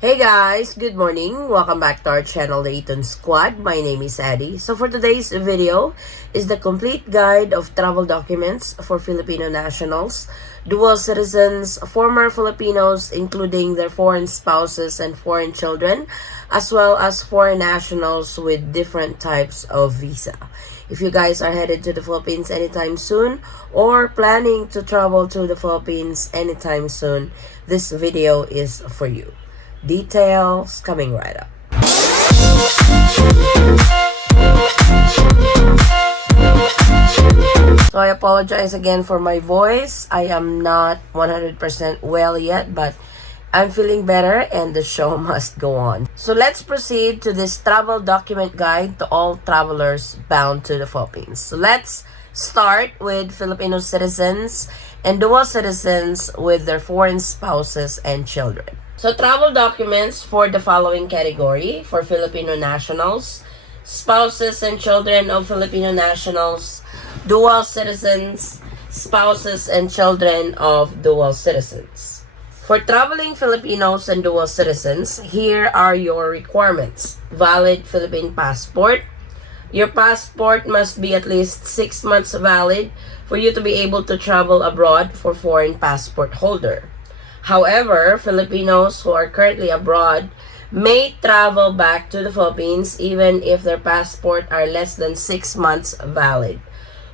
Hey guys, good morning. Welcome back to our channel, the Eaton Squad. My name is Eddie. So for today's video is the complete guide of travel documents for Filipino nationals, dual citizens, former Filipinos, including their foreign spouses and foreign children, as well as foreign nationals with different types of visa. If you guys are headed to the Philippines anytime soon or planning to travel to the Philippines anytime soon, this video is for you. Details coming right up. So I apologize again for my voice. I am not 100% well yet, but I'm feeling better and the show must go on. So let's proceed to this travel document guide to all travelers bound to the Philippines. So let's start with Filipino citizens and dual citizens with their foreign spouses and children. So travel documents for the following category: for Filipino nationals, spouses and children of Filipino nationals, dual citizens, spouses and children of dual citizens. For traveling Filipinos and dual citizens, here are your requirements. Valid Philippine passport. Your passport must be at least 6 months valid for you to be able to travel abroad for foreign passport holder. However, Filipinos who are currently abroad may travel back to the Philippines even if their passport are less than 6 months valid.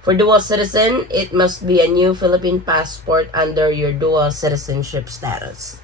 For dual citizen, it must be a new Philippine passport under your dual citizenship status.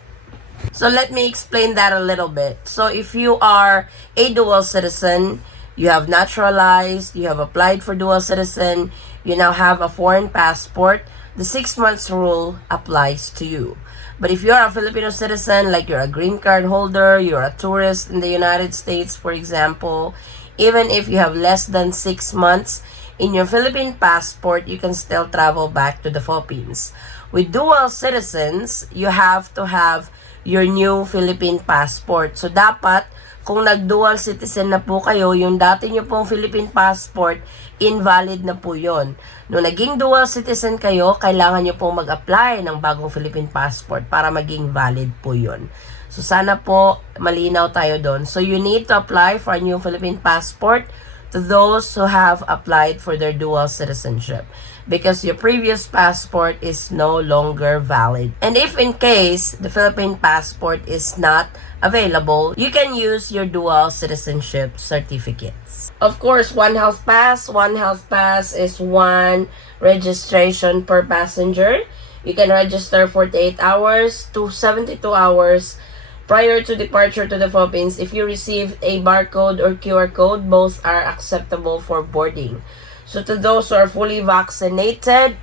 So let me explain that a little bit. So if you are a dual citizen, you have naturalized, you have applied for dual citizen, you now have a foreign passport, the 6 months rule applies to you. But if you're a Filipino citizen, like you're a green card holder, you're a tourist in the United States, for example, even if you have less than 6 months in your Philippine passport, you can still travel back to the Philippines. With dual citizens, you have to have your new Philippine passport. So dapat, kung nag-dual citizen na po kayo, yung dati nyo pong Philippine passport, invalid na po yon. Nung naging dual citizen kayo, kailangan nyo pong mag-apply ng bagong Philippine passport para maging valid po yon. So sana po malinaw tayo doon. So you need to apply for a new Philippine passport to those who have applied for their dual citizenship, because your previous passport is no longer valid. And if in case the Philippine passport is not available, you can use your dual citizenship certificates. Of course, one health pass. One health pass is one registration per passenger. You can register 48 hours to 72 hours prior to departure to the Philippines. If you receive a barcode or QR code, both are acceptable for boarding. So to those who are fully vaccinated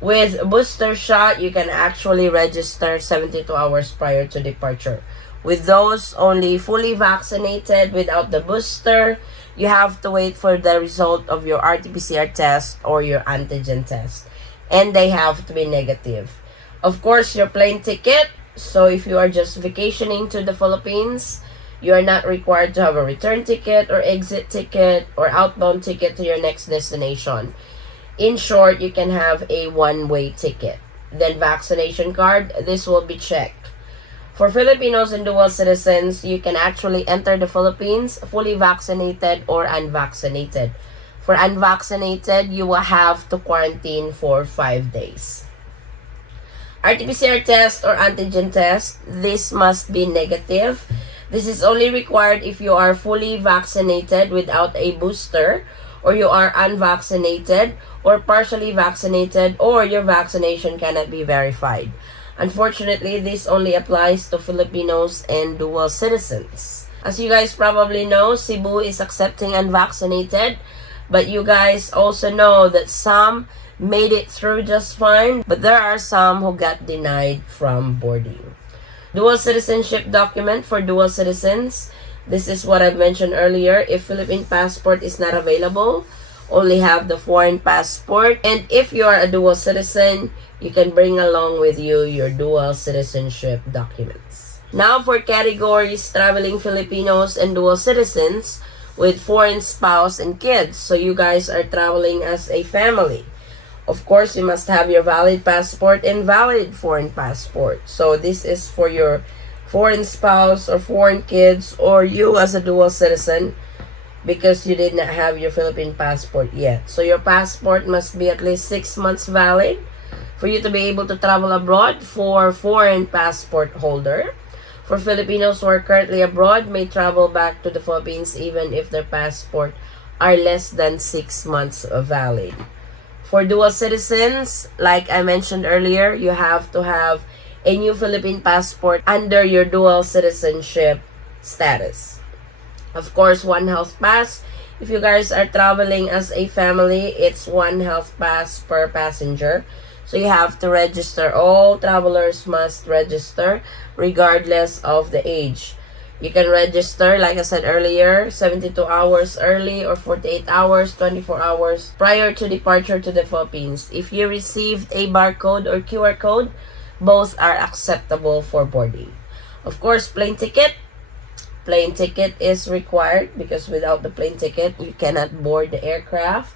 with booster shot, you can actually register 72 hours prior to departure. With those only fully vaccinated without the booster, you have to wait for the result of your RT-PCR test or your Antigen test. And they have to be negative. Of course, your plane ticket. So if you are just vacationing to the Philippines, you are not required to have a return ticket or exit ticket or outbound ticket to your next destination. In short, you can have a one-way ticket. Then vaccination card, this will be checked. For Filipinos and dual citizens, you can actually enter the Philippines fully vaccinated or unvaccinated. For unvaccinated, you will have to quarantine for 5 days. RT-PCR test or antigen test, this must be negative. This is only required if you are fully vaccinated without a booster, or you are unvaccinated or partially vaccinated, or your vaccination cannot be verified. Unfortunately, this only applies to Filipinos and dual citizens. As you guys probably know, Cebu is accepting unvaccinated, but you guys also know that some made it through just fine, but there are some who got denied from boarding. Dual citizenship document for dual citizens. This is what I mentioned earlier. If Philippine passport is not available, only have the foreign passport. And if you are a dual citizen, you can bring along with you your dual citizenship documents. Now for categories: traveling Filipinos and dual citizens with foreign spouse and kids. So you guys are traveling as a family. Of course, you must have your valid passport and valid foreign passport. So this is for your foreign spouse or foreign kids, or you as a dual citizen, because you did not have your Philippine passport yet. So your passport must be at least 6 months valid for you to be able to travel abroad for foreign passport holder. For Filipinos who are currently abroad, may travel back to the Philippines even if their passport are less than 6 months valid. For dual citizens, like I mentioned earlier, you have to have a new Philippine passport under your dual citizenship status. Of course, one health pass. If you guys are traveling as a family, it's one health pass per passenger. So you have to register. All travelers must register regardless of the age. You can register, like I said earlier, 72 hours early or 48 hours, 24 hours prior to departure to the Philippines. If you received a barcode or QR code, both are acceptable for boarding. Of course, plane ticket. Plane ticket is required because without the plane ticket, you cannot board the aircraft.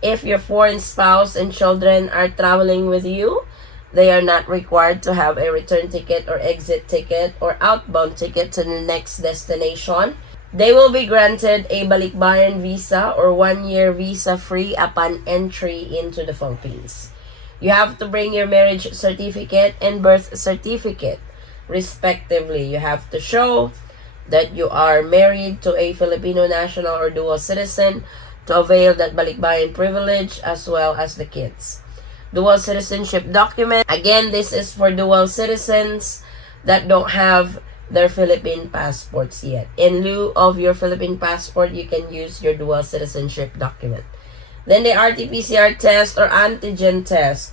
If your foreign spouse and children are traveling with you, they are not required to have a return ticket or exit ticket or outbound ticket to the next destination. They will be granted a Balikbayan visa or 1-year visa free upon entry into the Philippines. You have to bring your marriage certificate and birth certificate, respectively. You have to show that you are married to a Filipino national or dual citizen to avail that Balikbayan privilege, as well as the kids. Dual citizenship document. Again, this is for dual citizens that don't have their Philippine passports yet. In lieu of your Philippine passport, you can use your dual citizenship document. Then the RT-PCR test or antigen test.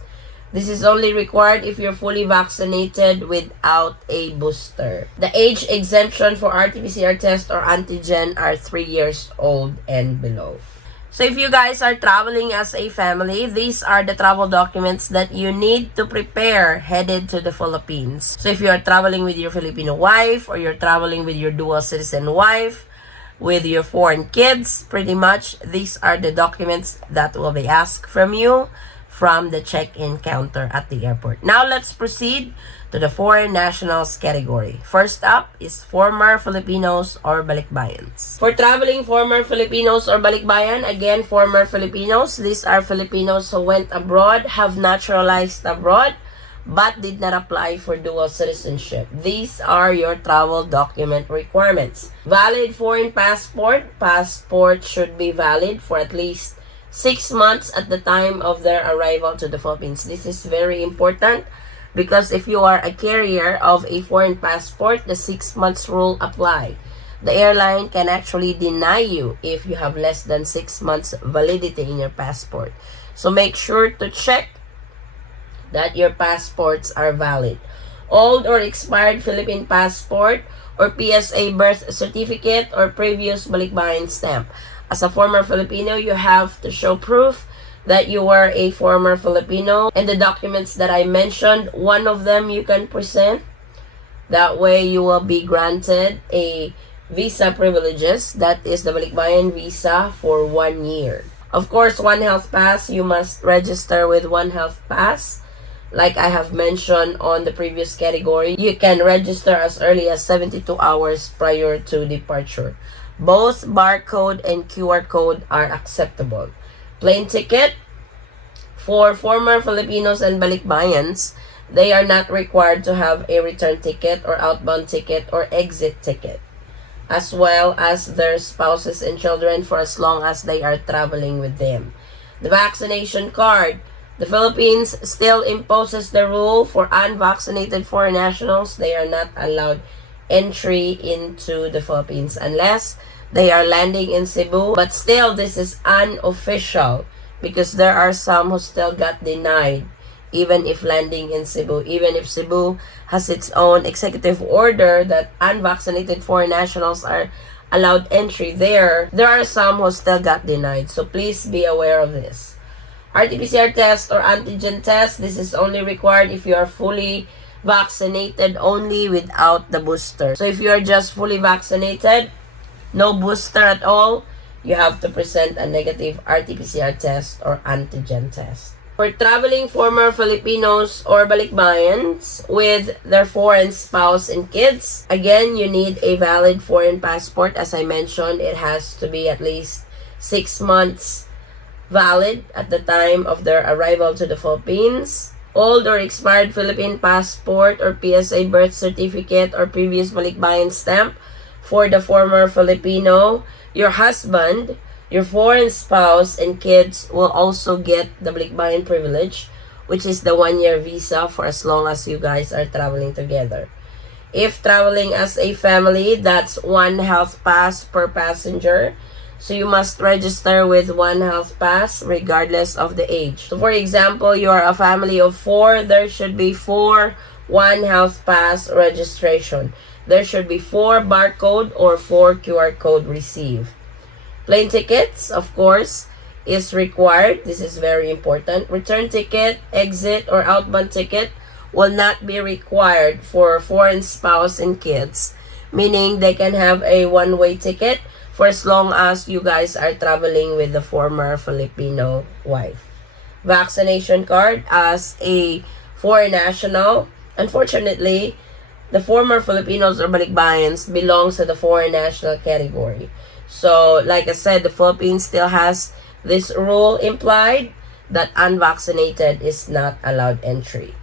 This is only required if you're fully vaccinated without a booster. The age exemption for RT-PCR test or antigen are 3 years old and below. So if you guys are traveling as a family, these are the travel documents that you need to prepare headed to the Philippines. So if you are traveling with your Filipino wife or you're traveling with your dual citizen wife, with your foreign kids, pretty much these are the documents that will be asked from you from the check-in counter at the airport. Now let's proceed to the foreign nationals category. First up is former Filipinos or Balikbayans. For traveling former Filipinos or Balikbayan, again, former Filipinos, these are Filipinos who went abroad, have naturalized abroad, but did not apply for dual citizenship. These are your travel document requirements. Valid foreign passport. Passport should be valid for at least 6 months at the time of their arrival to the Philippines. This is very important because if you are a carrier of a foreign passport, the 6 months rule apply. The airline can actually deny you if you have less than 6 months validity in your passport. So make sure to check that your passports are valid. Old or expired Philippine passport or PSA birth certificate or previous Balikbayan stamp. As a former Filipino, you have to show proof that you were a former Filipino. And the documents that I mentioned, one of them you can present. That way you will be granted a visa privileges. That is the Balikbayan visa for 1 year. Of course, one health pass. You must register with one health pass. Like I have mentioned on the previous category, you can register as early as 72 hours prior to departure. Both barcode and QR code are acceptable. Plane ticket. For former Filipinos and Balikbayans, they are not required to have a return ticket or outbound ticket or exit ticket, as well as their spouses and children for as long as they are traveling with them. The vaccination card. The Philippines still imposes the rule for unvaccinated foreign nationals. They are not allowed entry into the Philippines unless they are landing in Cebu. But still, this is unofficial because there are some who still got denied even if landing in Cebu. Even if Cebu has its own executive order that unvaccinated foreign nationals are allowed entry there are some who still got denied. So please be aware of this. RT-PCR test or antigen test, this is only required if you are fully vaccinated only without the booster. So if you are just fully vaccinated, no booster at all, you have to present a negative RT-PCR test or antigen test. For traveling former Filipinos or Balikbayans with their foreign spouse and kids, again, you need a valid foreign passport. As I mentioned, it has to be at least 6 months valid at the time of their arrival to the Philippines. Old or expired Philippine passport or PSA birth certificate or previous Balikbayan stamp for the former Filipino. Your husband, your foreign spouse, and kids will also get the Balikbayan privilege, which is the 1-year visa for as long as you guys are traveling together. If traveling as a family, that's 1 health pass per passenger. So you must register with 1 health pass regardless of the age. So for example, you are a family of 4, there should be 4 1 health pass registration. There should be 4 barcode or 4 QR code received. Plane tickets, of course, is required. This is very important. Return ticket, exit, or outbound ticket will not be required for foreign spouse and kids, meaning they can have a one-way ticket for as long as you guys are traveling with the former Filipino wife. Vaccination card as a foreign national. Unfortunately, the former Filipinos or Balikbayans belongs to the foreign national category. So, like I said, the Philippines still has this rule implied that unvaccinated is not allowed entry.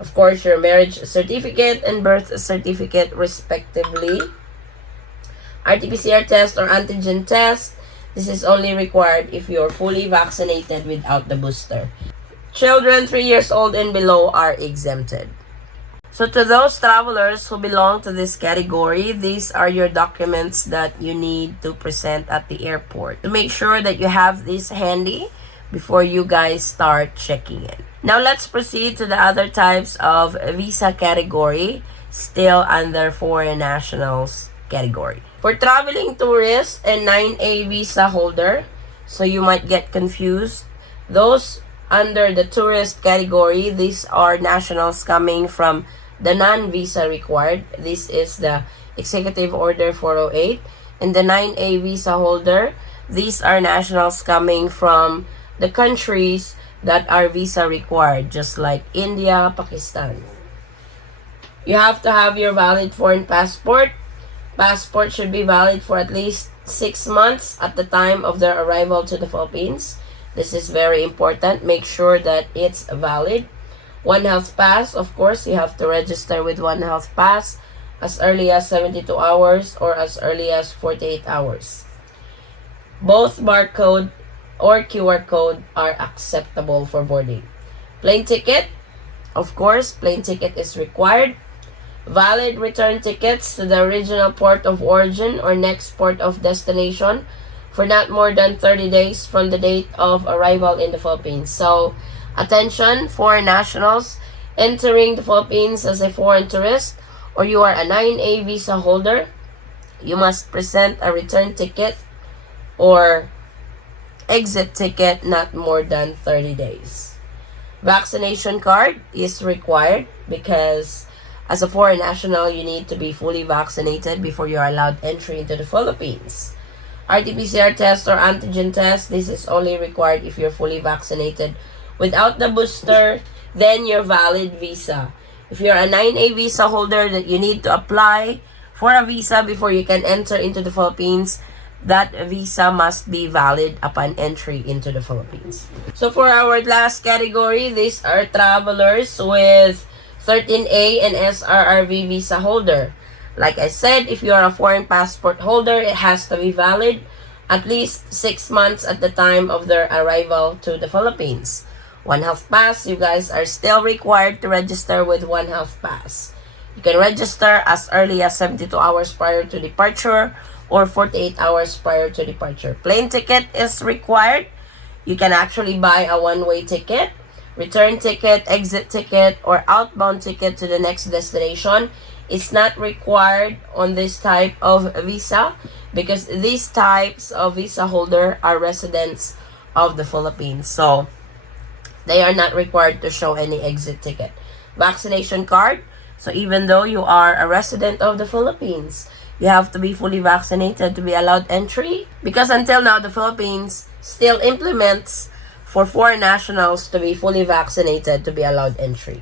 Of course, your marriage certificate and birth certificate respectively. RT-PCR test or antigen test, this is only required if you're fully vaccinated without the booster. Children 3 years old and below are exempted. So to those travelers who belong to this category, these are your documents that you need to present at the airport to make sure that you have this handy before you guys start checking in. Now let's proceed to the other types of visa category, still under foreign nationals category. For traveling tourists and 9A visa holder, so you might get confused, those under the tourist category, these are nationals coming from the non-visa required. This is the Executive Order 408. And the 9A visa holder, these are nationals coming from the countries that are visa required, just like India, Pakistan. You have to have your valid foreign passport. Passport should be valid for at least 6 months at the time of their arrival to the Philippines. This is very important. Make sure that it's valid. 1 health pass, of course, you have to register with 1 health pass as early as 72 hours or as early as 48 hours. Both barcode or QR code are acceptable for boarding. Plane ticket, of course, plane ticket is required. Valid return tickets to the original port of origin or next port of destination for not more than 30 days from the date of arrival in the Philippines. So, attention, foreign nationals entering the Philippines as a foreign tourist or you are a 9A visa holder, you must present a return ticket or exit ticket not more than 30 days. Vaccination card is required because as a foreign national, you need to be fully vaccinated before you are allowed entry into the Philippines. RT-PCR test or antigen test, this is only required if you're fully vaccinated. Without the booster, then your valid visa. If you're a 9A visa holder that you need to apply for a visa before you can enter into the Philippines, that visa must be valid upon entry into the Philippines. So for our last category, these are travelers with 13A and SRRV visa holder. Like I said, if you are a foreign passport holder, it has to be valid at least 6 months at the time of their arrival to the Philippines. 1 health pass, you guys are still required to register with 1 health pass. You can register as early as 72 hours prior to departure or 48 hours prior to departure. Plane ticket is required. You can actually buy a one-way ticket, return ticket, exit ticket, or outbound ticket to the next destination. It's not required on this type of visa because these types of visa holder are residents of the Philippines. So, they are not required to show any exit ticket. Vaccination card. So even though you are a resident of the Philippines, you have to be fully vaccinated to be allowed entry. Because until now, the Philippines still implements for foreign nationals to be fully vaccinated to be allowed entry.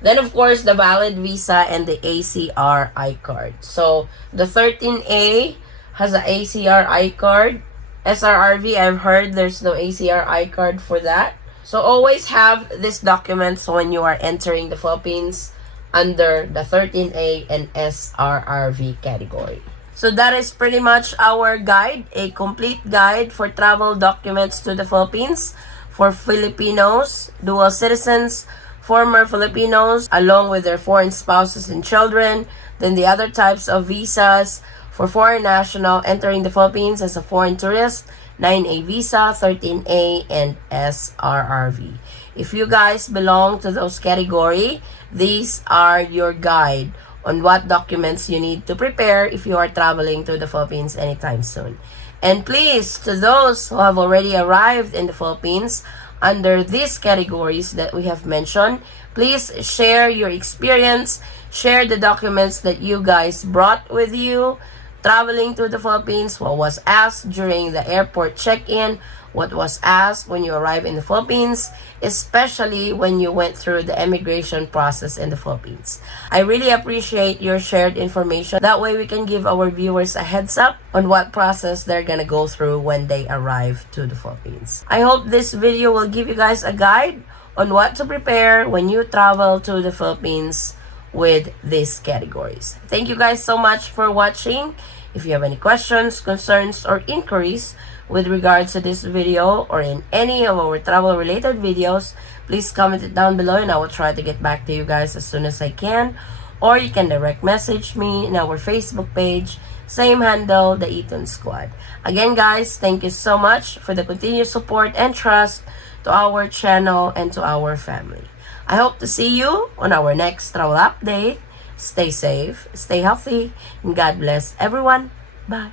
Then, of course, the valid visa and the ACR I-card. So, the 13A has a ACR I-card. SRRV, I've heard there's no ACR I-card for that. So, always have these documents when you are entering the Philippines under the 13A and SRRV category. So, that is pretty much our guide, a complete guide for travel documents to the Philippines for Filipinos, dual citizens, former Filipinos, along with their foreign spouses and children, then the other types of visas for foreign national entering the Philippines as a foreign tourist, 9A visa, 13A, and SRRV. If you guys belong to those category, these are your guide on what documents you need to prepare if you are traveling to the Philippines anytime soon. And please, to those who have already arrived in the Philippines, under these categories that we have mentioned, please share your experience, share the documents that you guys brought with you traveling to the Philippines, what was asked during the airport check-in, what was asked when you arrived in the Philippines, especially when you went through the immigration process in the Philippines. I really appreciate your shared information. That way we can give our viewers a heads up on what process they're gonna go through when they arrive to the Philippines. I hope this video will give you guys a guide on what to prepare when you travel to the Philippines with these categories. Thank you guys so much for watching. If you have any questions, concerns, or inquiries with regards to this video or in any of our travel related videos, please comment it down below and I will try to get back to you guys as soon as I can. Or you can direct message me in our Facebook page, same handle, the Eaton Squad. Again guys, thank you so much for the continued support and trust to our channel and to our family. I hope to see you on our next travel update. Stay safe, stay healthy, and God bless everyone. Bye.